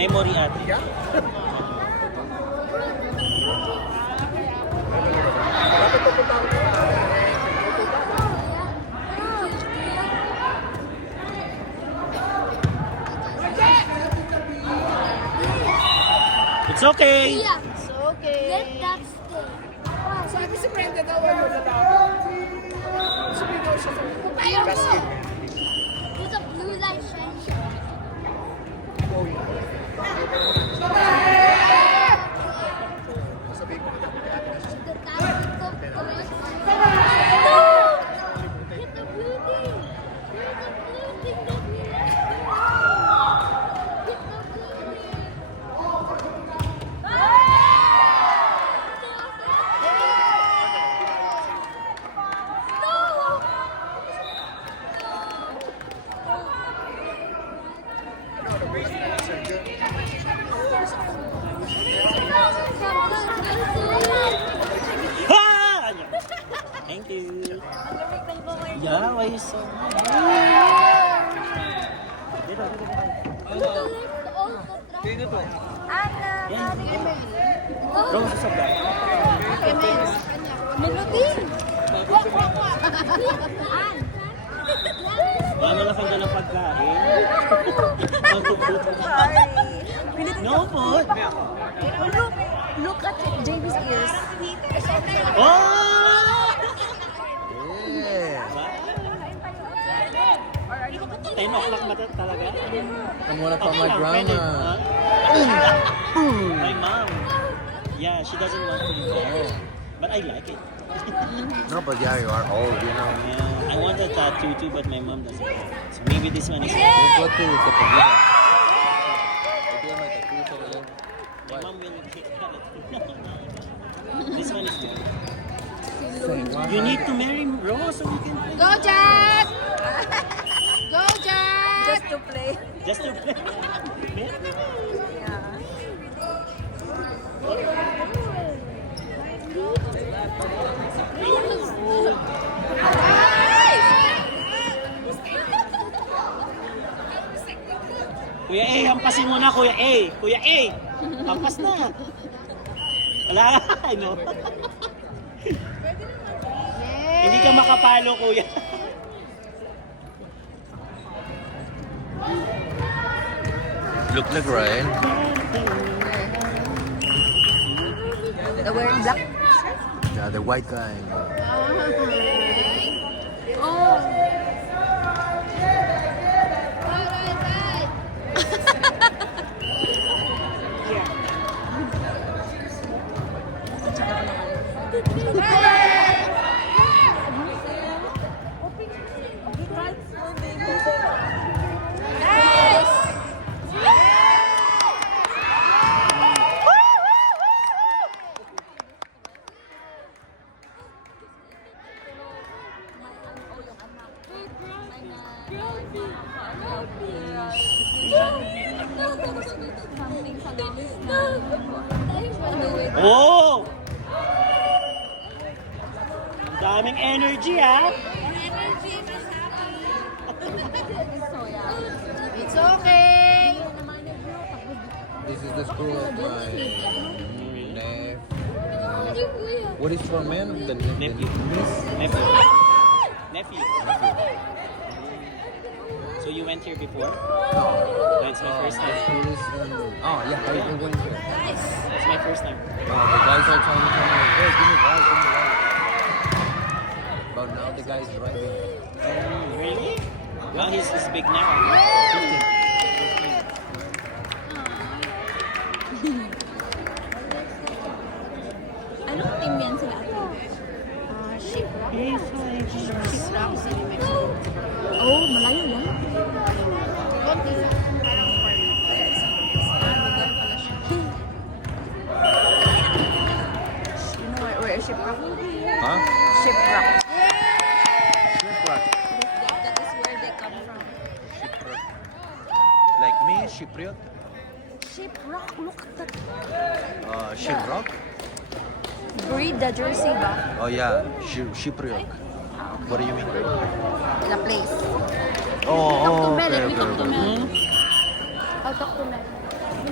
Memory ate. It's okay. It's okay. Let that stay. Sabi si Brenda daw, ano na daw? Sabi daw siya sa Ayaw Kasi, mo. There's a blue light shining. sabi ko na The time of the wind. Hit the blue thing. Hit the blue thing that we like. Hit the blue thing. Ha! Thank you. Yeah, why you so Rose sa bag. Mama na kanda ng pagkain. No food. Look at JB's ears. Oh! Yeah. 10 o'clock na talaga. I'm one of my Pwede, grandma. ha? My mom. Yeah, she doesn't want to eat that. But I like it. No, but yeah, you are old, you know. Yeah, I wanted that too, but my mom doesn't. So maybe this one is Go to the pagida. Ito may tapuso na lang. my mom will take that. This one is good. You need to marry Rose so we can play. Go, Jack! Go, Jack! Just to play. Just to play. Kuya A, hampasin mo na, Kuya A. Kuya A, hampas na. Wala ka, no? Hindi ka makapalo, Kuya. Look like Ryan. The wearing black. Yeah, the white guy. Oh! Daming energy, ha? It's okay! This is the school of my nephew. What is for men? The Nephew. niece? Nephew. Nephew. So you went here before? No, it's my first time. School is oh yeah, I went here. It's my first time. The guys are telling me, hey, give me rice, give me rice. But now the guy is driving. Really? Well, he's big now. 15. Anong team yan sila ate? Oh, malayo lang. Konti lang. You know where is Shiprock? Huh? Shiprock. Shiprock. That is where they come from. Shiprock. Like me, Cypriot. Shiprock, look at that. Shiprock? Breed the jersey ba? Oh yeah, Cypriot. What do you mean? The place. Oh, Talk to okay, Mel, let me okay, talk to okay. Mel. I'll talk to Mel. Si